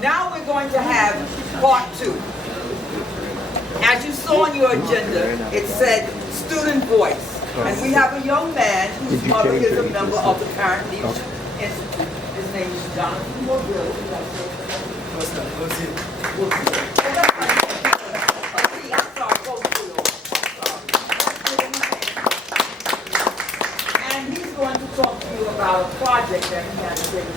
Now we're going to have part 2. As you saw on your agenda, it said student voice. And we have a young man whose mother is a member of the Parent Leadership Institute. His name is Jonathan Mobile. What's up? What's it? And he's going to talk to you about a project that he has been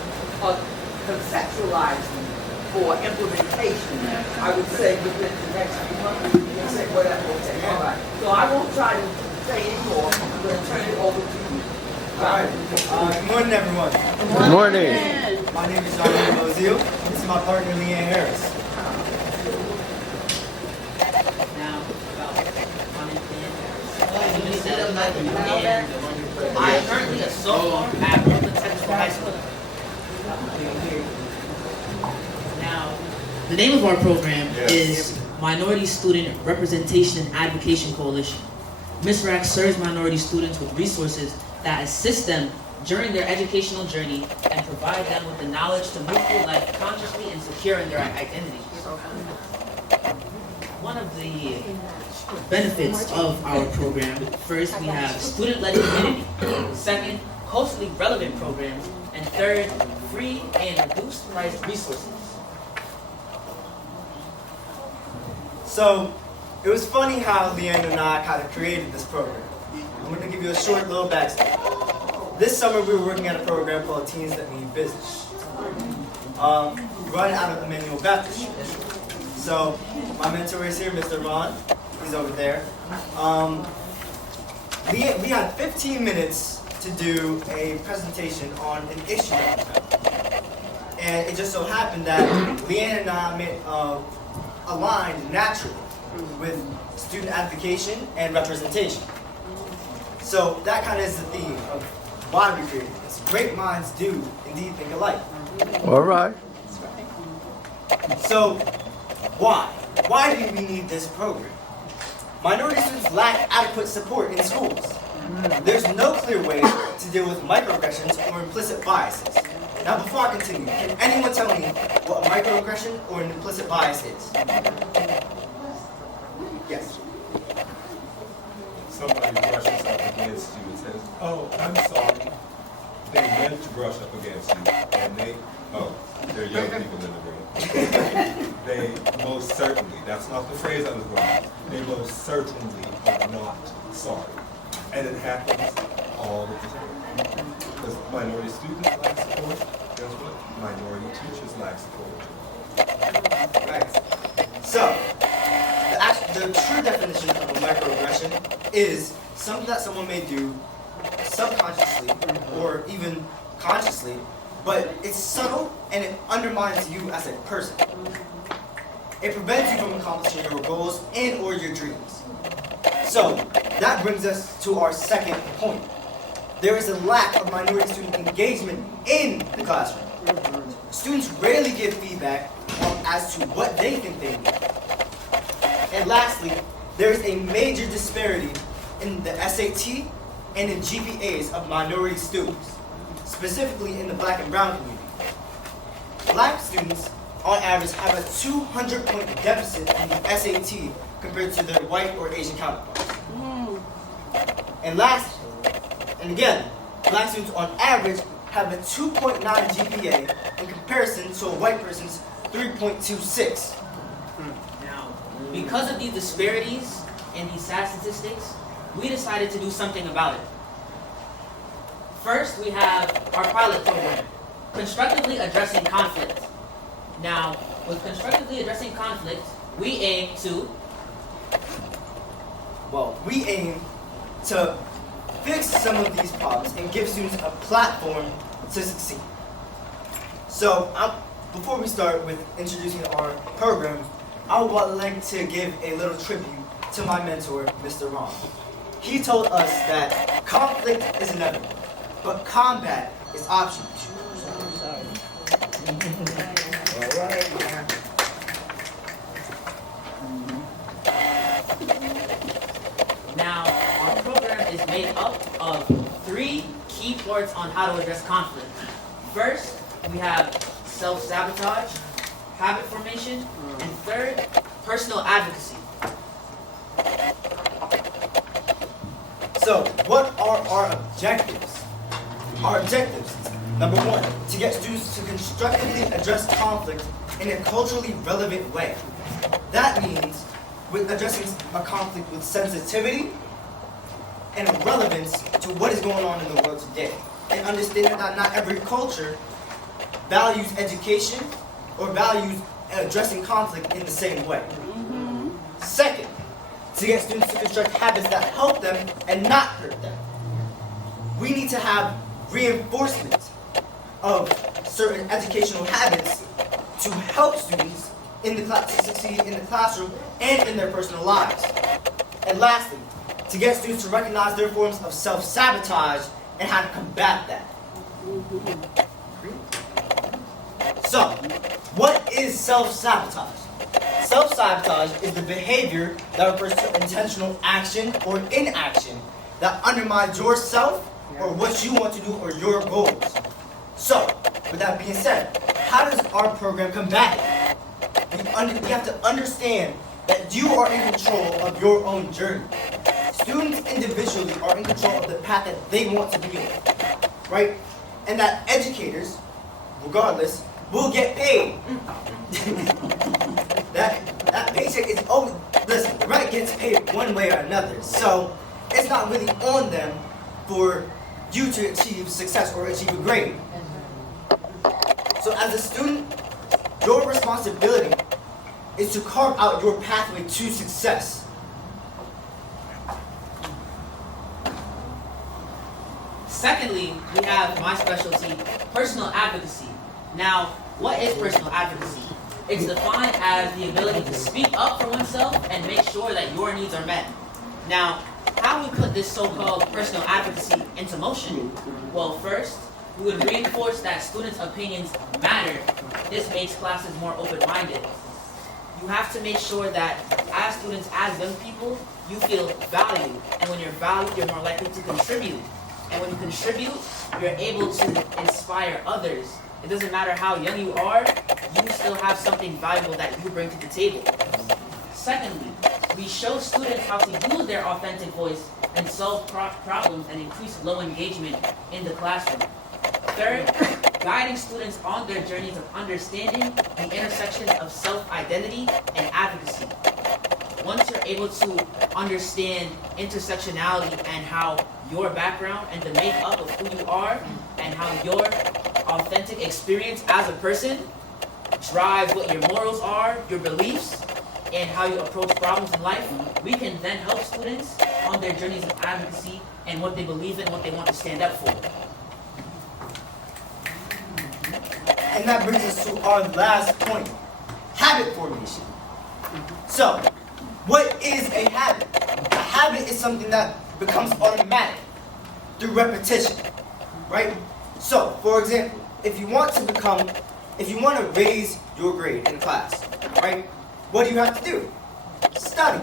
conceptualizing for implementation. I would say within the next few months, you can say whatever. Okay, all right. So I won't try to say any more. I'm going to turn it over to you. All right. Good morning, everyone. Good morning. My name is Jonathan Mobile. This is my partner, Leanne Harris. Now, about I am currently a sophomore at Brooklyn Technical High School. Now, the name of our program is Minority Student Representation and Advocacy Coalition. Ms. Rack serves minority students with resources that assist them during their educational journey and provide them with the knowledge to move through life consciously and secure in their identity. One of the benefits of our program, first we have student-led community, second, culturally relevant programs, and third, free and reduced price resources. So, it was funny how Leanne and I kind of created this program. I'm going to give you a short little backstory. This summer we were working at a program called Teens That Mean Business, run out of Emmanuel Baptist. So, my mentor is here, Mr. Ron. He's over there. We had 15 minutes to do a presentation on an issue that we found. And it just so happened that Leanne and I aligned naturally with student advocacy and representation. So that kind of is the theme of why we created this. Great minds do indeed think alike. All right. So why? Why do we need this program? Minority students lack adequate support in schools. There's no clear way to deal with microaggressions or implicit biases. Now before I continue, can anyone tell me what a microaggression or an implicit bias is? Yes. Somebody brushes up against you and says, "Oh, I'm sorry." They meant to brush up against you, and they're young people in the room. They most certainly, that's not the phrase I was going with, they most certainly are not sorry. And it happens all the time. Because minority students lack support, guess what? Minority teachers lack support. Right. So, the true definition of a microaggression is something that someone may do subconsciously or even consciously, but it's subtle and it undermines you as a person. It prevents you from accomplishing your goals and or your dreams. So, that brings us to our second point. There is a lack of minority student engagement in the classroom. Students rarely give feedback as to what they think they need. And lastly, there is a major disparity in the SAT and in GPAs of minority students, specifically in the black and brown community. Black students, on average, have a 200-point deficit in the SAT compared to their white or Asian counterparts. And last, and again, black students on average have a 2.9 GPA in comparison to a white person's 3.26. Now, because of these disparities and these sad statistics, we decided to do something about it. First, we have our pilot program, Constructively Addressing Conflict. Now, with Constructively Addressing Conflict, we aim to fix some of these problems and give students a platform to succeed. So, before we start with introducing our program, I would like to give a little tribute to my mentor, Mr. Ron. He told us that conflict is inevitable, but combat is optional. Now, our program is made up of 3 key parts on how to address conflict. First, we have self-sabotage. habit formation, and third, personal advocacy. So, what are our objectives? Our objectives, number one, to get students to constructively address conflict in a culturally relevant way. That means with addressing a conflict with sensitivity and relevance to what is going on in the world today. And understanding that not every culture values education or values addressing conflict in the same way. Second, to get students to construct habits that help them and not hurt them. We need to have reinforcement of certain educational habits to help students in the class to succeed in the classroom and in their personal lives. And lastly, to get students to recognize their forms of self-sabotage and how to combat that. So, what is self-sabotage? Self-sabotage is the behavior that refers to intentional action or inaction that undermines yourself or what you want to do or your goals. So, with that being said, how does our program combat it? We have to understand that you are in control of your own journey. Students individually are in control of the path that they want to be on, right? And that educators, regardless, will get paid. that paycheck is always, listen, the right gets paid one way or another. So it's not really on them for you to achieve success or achieve a grade. So as a student, your responsibility is to carve out your pathway to success. Secondly, we have my specialty, personal advocacy. Now, what is personal advocacy? It's defined as the ability to speak up for oneself and make sure that your needs are met. Now, how do we put this so-called personal advocacy into motion? Well, first, we would reinforce that students' opinions matter. This makes classes more open-minded. You have to make sure that as students, as young people, you feel valued. And when you're valued, you're more likely to contribute. And when you contribute, you're able to inspire others. It doesn't matter how young you are, you still have something valuable that you bring to the table. Secondly, we show students how to use their authentic voice and solve problems and increase low engagement in the classroom. Third, guiding students on their journeys of understanding the intersections of self-identity and advocacy. Once you're able to understand intersectionality and how your background and the makeup of who you are and how your authentic experience as a person drives what your morals are, your beliefs, and how you approach problems in life, we can then help students on their journeys of advocacy and what they believe in and what they want to stand up for. And that brings us to our last point, habit formation. So, what is a habit? A habit is something that becomes automatic through repetition, right? So, for example, if you want to raise your grade in class, right? What do you have to do? Study.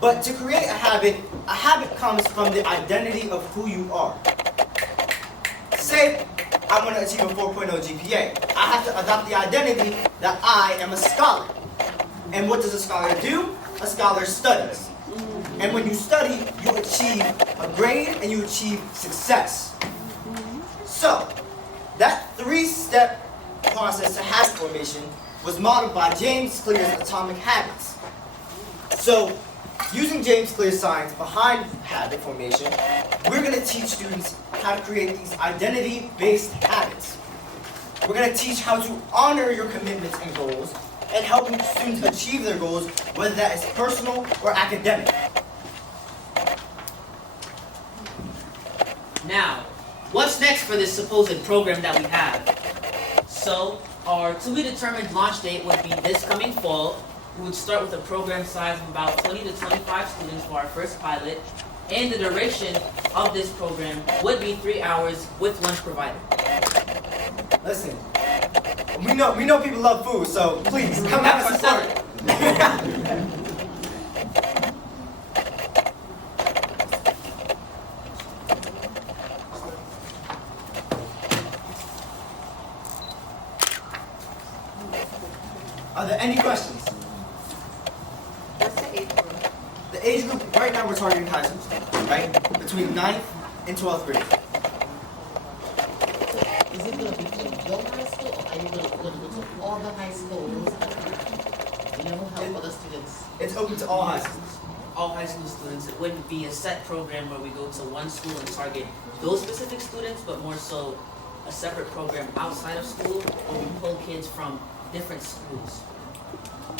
But to create a habit comes from the identity of who you are. Say, I want to achieve a 4.0 GPA. I have to adopt the identity that I am a scholar. And what does a scholar do? A scholar studies. And when you study, you achieve a grade and you achieve success. So, that 3-step process to habit formation was modeled by James Clear's Atomic Habits. So, using James Clear's science behind habit formation, we're going to teach students how to create these identity-based habits. We're going to teach how to honor your commitments and goals and helping students achieve their goals, whether that is personal or academic. Now, what's next for this supposed program that we have? So, our to-be-determined launch date would be this coming fall. We would start with a program size of about 20 to 25 students for our first pilot, and the duration of this program would be 3 hours with lunch provided. Listen, we know people love food, so please come have a support. Are there any questions? What's the age group? The age group, right now we're targeting high school students, right? Between 9th and 12th grade. Is it going to be to your high school, or are you going to go to all the high schools? You know, help other students? It's open to all high schools. All high school students, it wouldn't be a set program where we go to one school and target those specific students, but more so a separate program outside of school where we pull kids from different schools.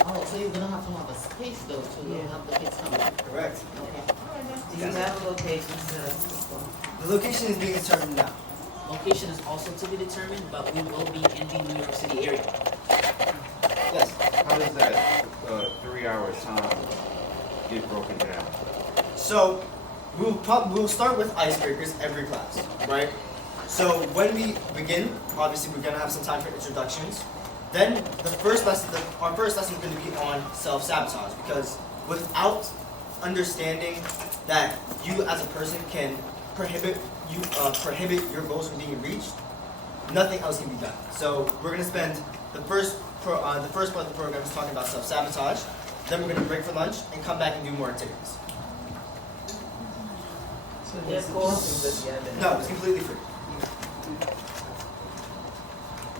Oh, so you're going to have space though to have the kids come in. Correct. Okay. Do you have a location set up? The location is being determined now. Location is also to be determined, but we will be in the New York City area. Yes. How does that 3-hour time get broken down? So we'll start with icebreakers every class, right? So when we begin, obviously we're gonna have some time for introductions. Then our first lesson is going to be on self-sabotage, because without understanding that you as a person can prohibit your goals from being reached, nothing else can be done. So we're going to spend the first part of the program is talking about self-sabotage. Then we're going to break for lunch and come back and do more activities. No, it's completely free.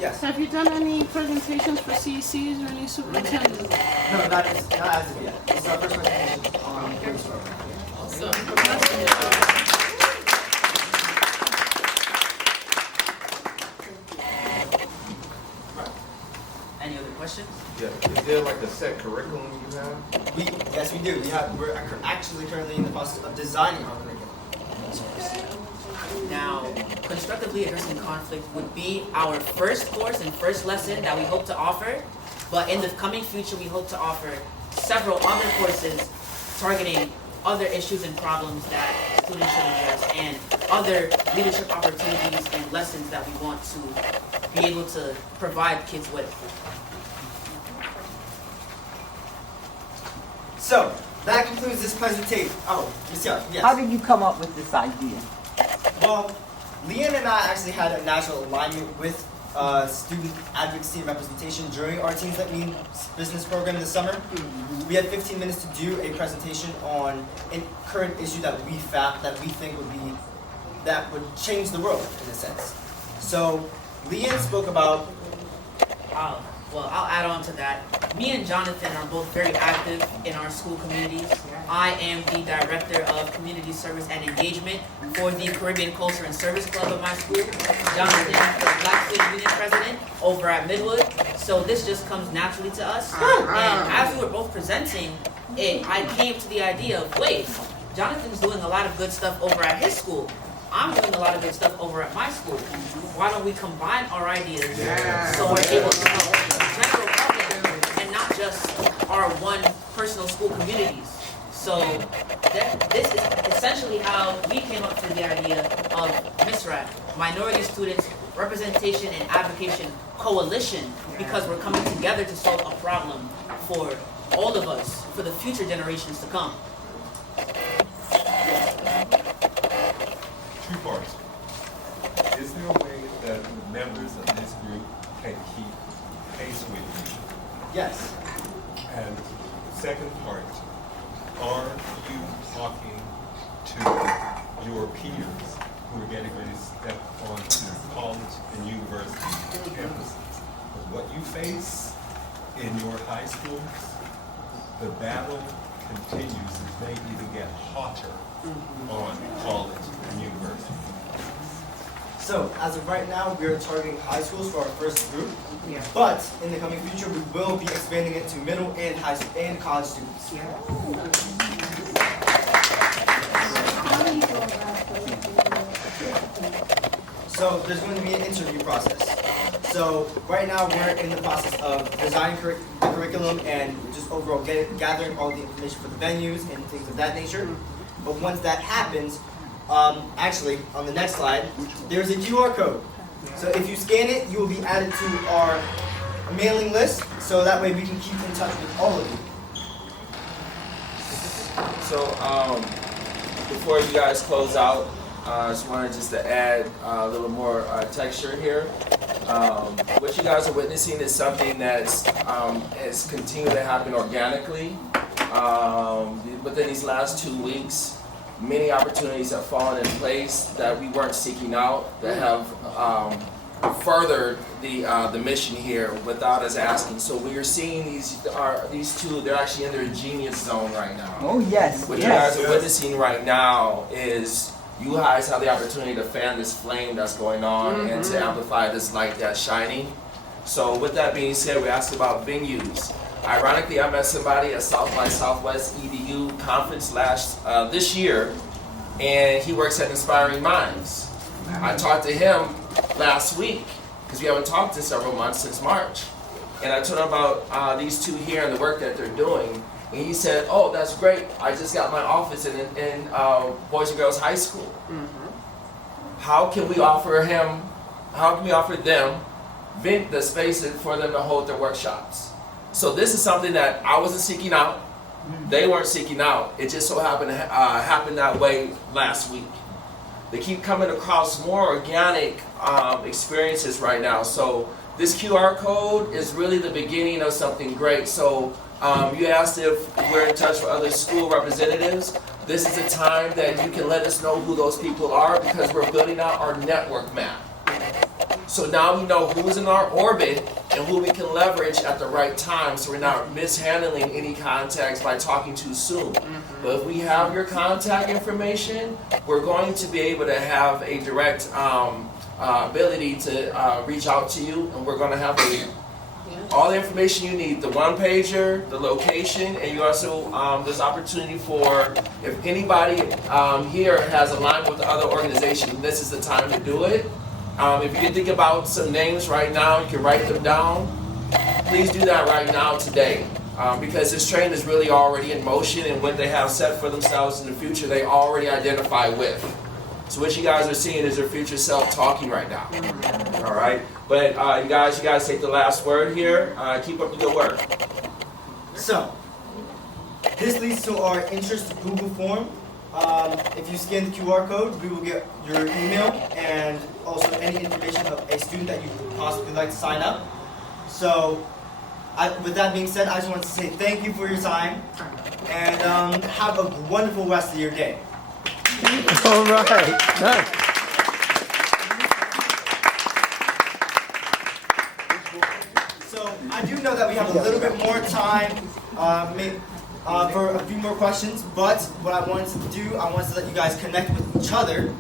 Yes. Have you done any presentations for CECs or any superintendents? No, not as of yet. This is our first presentation on the program. Any other questions? Yeah. Is there like a set curriculum you have? Yes, we do. We're actually currently in the process of designing our curriculum. Now, constructively addressing conflict would be our first course and first lesson that we hope to offer, but in the coming future we hope to offer several other courses targeting other issues and problems that students should address, and other leadership opportunities and lessons that we want to be able to provide kids with. So, that concludes this presentation. Oh, Ms. Young, yes. How did you come up with this idea? Well, Leanne and I actually had a natural alignment with student advocacy and representation during our Teens That Mean Business program this summer. We had 15 minutes to do a presentation on a current issue that we think would change the world in a sense. So, Leanne spoke about. I'll add on to that. Me and Jonathan are both very active in our school communities. I am the Director of Community Service and Engagement for the Caribbean Culture and Service Club of my school. Jonathan is the Black Student Union President over at Midwood. So this just comes naturally to us. And as we were both presenting it, I came to the idea of, wait, Jonathan's doing a lot of good stuff over at his school. I'm doing a lot of good stuff over at my school. Why don't we combine our ideas so we're able to help the general public and not just our one personal school communities? So this is essentially how we came up to the idea of MISRAC, Minority Students Representation and Advocacy Coalition, because we're coming together to solve a problem for all of us, for the future generations to come. 2 parts. Is there a way that the members of this group can keep pace with you? Yes. And second part, are you talking to your peers who are getting ready to step onto college and university campuses? Because what you face in your high schools, the battle continues and may even get hotter on college and university. So, as of right now, we are targeting high schools for our first group. But in the coming future, we will be expanding it to middle and high school and college students. So, there's going to be an interview process. So, right now, we're in the process of designing the curriculum and just overall gathering all the information for the venues and things of that nature. But once that happens, actually, on the next slide, there's a QR code. So if you scan it, you will be added to our mailing list, so that way we can keep in touch with all of you. So before you guys close out, I just wanted to add a little more texture here. What you guys are witnessing is something that's has continued to happen organically. Within these last 2 weeks, many opportunities have fallen in place that we weren't seeking out, that have furthered the mission here without us asking. So we are seeing these two, they're actually in their genius zone right now. Oh, yes. What you guys are witnessing right now is you guys have the opportunity to fan this flame that's going on and to amplify this light that's shining. So with that being said, we asked about venues. Ironically, I met somebody at South by Southwest EDU conference this year, and he works at Inspiring Minds. I talked to him last week, because we haven't talked in several months since March. And I told him about these two here and the work that they're doing. And he said, oh, that's great. I just got my office in Boys and Girls High School. How can we offer them the space for them to hold their workshops? So this is something that I wasn't seeking out. They weren't seeking out. It just so happened to happen that way last week. They keep coming across more organic experiences right now. So this QR code is really the beginning of something great. So you asked if we're in touch with other school representatives. This is a time that you can let us know who those people are, because we're building out our network map. So now we know who's in our orbit and who we can leverage at the right time, so we're not mishandling any contacts by talking too soon. But if we have your contact information, we're going to be able to have a direct ability to reach out to you, and we're going to have all the information you need, the one-pager, the location, and you also, there's opportunity for, if anybody here has alignment with the other organization, this is the time to do it. If you can think about some names right now, you can write them down. Please do that right now today, because this train is really already in motion, and what they have set for themselves in the future, they already identify with. So what you guys are seeing is their future self talking right now. All right, but you guys take the last word here. Keep up the good work. So, this leads to our interest Google form. If you scan the QR code, we will get your email and also any information of a student that you would possibly like to sign up. So, with that being said, I just want to say thank you for your time, and have a wonderful rest of your day. All right. Nice. So I do know that we have a little bit more time for a few more questions, but what I wanted to do, I wanted to let you guys connect with each other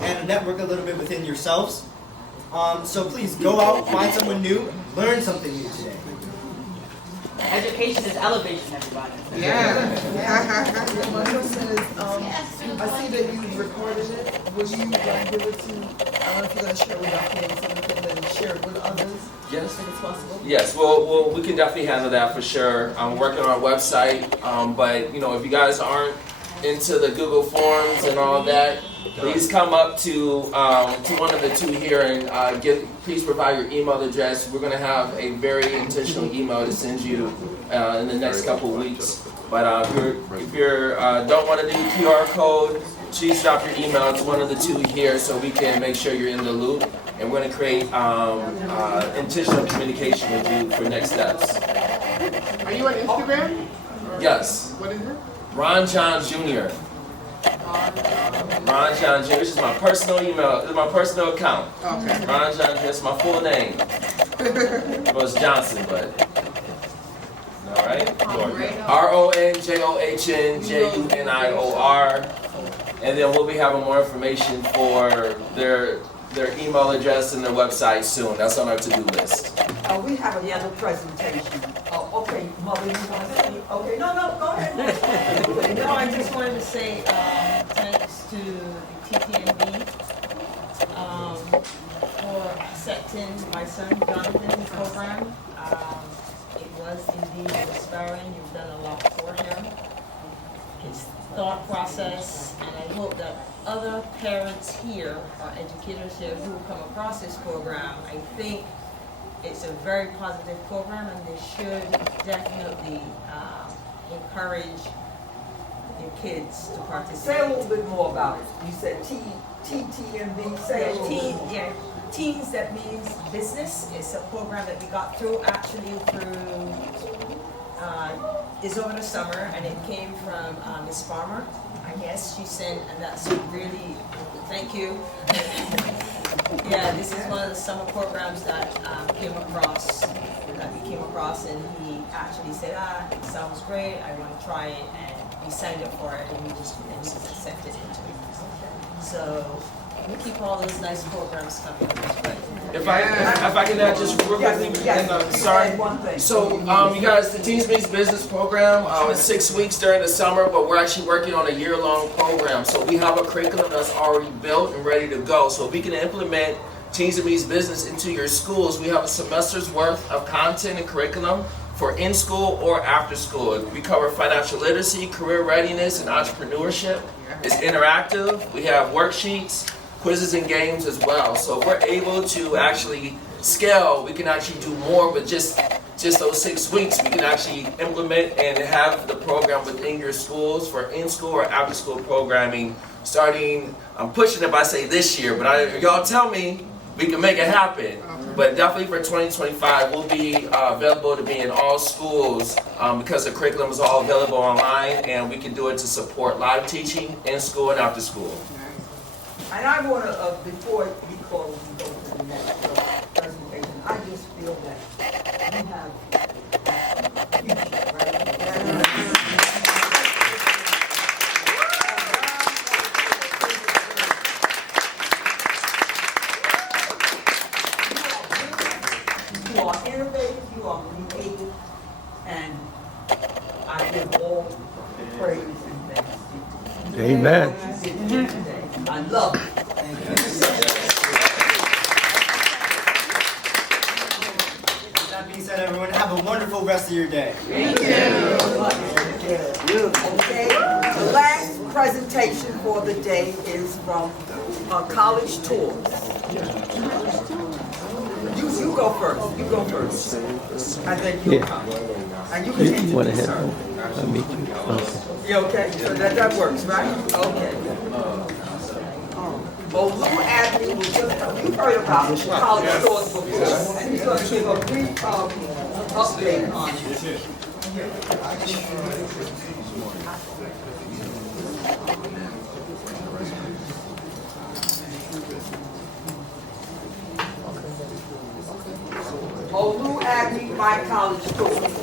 and network a little bit within yourselves. So please go out, find someone new, learn something new today. Education is elevation, everybody. My question is, I see that you recorded it. Will you give it to, I don't know if you're going to share with our kids, so we can then share it with others? Yes. If it's possible? Yes, well, we can definitely handle that for sure. I'm working on our website, but you know, if you guys aren't into the Google Forms and all that, please come up to one of the two here and please provide your email address. We're going to have a very intentional email to send you in the next couple of weeks. But if you don't want to do QR code, please drop your email to one of the two here so we can make sure you're in the loop. And we're going to create intentional communication with you for next steps. Are you on Instagram? Yes. What is it? Ron John Jr. Ron John Jr. This is my personal email. This is my personal account. Okay. Ron John Jr. That's my full name. Well, it's Johnson, but all right. RONJOHNJUNIOR, and then we'll be having more information for their email address and their website soon. That's on our to-do list. We have another presentation. Oh, okay, Mother, you want to say? Okay, no, go ahead. No, I just wanted to say thanks to the TTNB for accepting my son Jonathan's program. It was indeed inspiring. You've done a lot for him. His thought process, and I hope that other parents here or educators here who come across this program, I think it's a very positive program, and they should definitely encourage your kids to participate. Say a little bit more about it. You said TTMB. Say a little more. Teens, that means business. It's a program that we got through is over the summer, and it came from Ms. Farmer. I guess she sent, and that's really, thank you. Yeah, this is one of the summer programs that we came across, and he actually said, it sounds great, I want to try it, and we signed up for it, and he was accepted into it. So we keep all those nice programs coming. If I can add just real quickly, sorry. So you guys, the Teens Meets Business program, it's 6 weeks during the summer, but we're actually working on a year-long program. So we have a curriculum that's already built and ready to go. So we can implement Teens Meets Business into your schools. We have a semester's worth of content and curriculum for in-school or after-school. We cover financial literacy, career readiness, and entrepreneurship. It's interactive. We have worksheets, quizzes, and games as well. So if we're able to actually scale, we can actually do more with just those 6 weeks. We can actually implement and have the program within your schools for in-school or after-school programming starting, I'm pushing if I say this year, but y'all tell me we can make it happen. But definitely for 2025, we'll be available to be in all schools because the curriculum is all available online, and we can do it to support live teaching in school and after school. And I want to, before we close and go to the next presentation, I just feel that you have a future, right? You are innovative, you are creative, and I give all praise and thanks to you. Amen. I love it. That being said, everyone, have a wonderful rest of your day. Thank you. Okay, the last presentation for the day is from College Tours. You go first. You go first. And then you come. And you can You introduce went ahead. her. I'll meet you. Okay. You okay? So that works, right? Okay. Olu Avenue, you've heard about College Tours before, and he's going to give a brief update on it. Olu Avenue, my College Tours.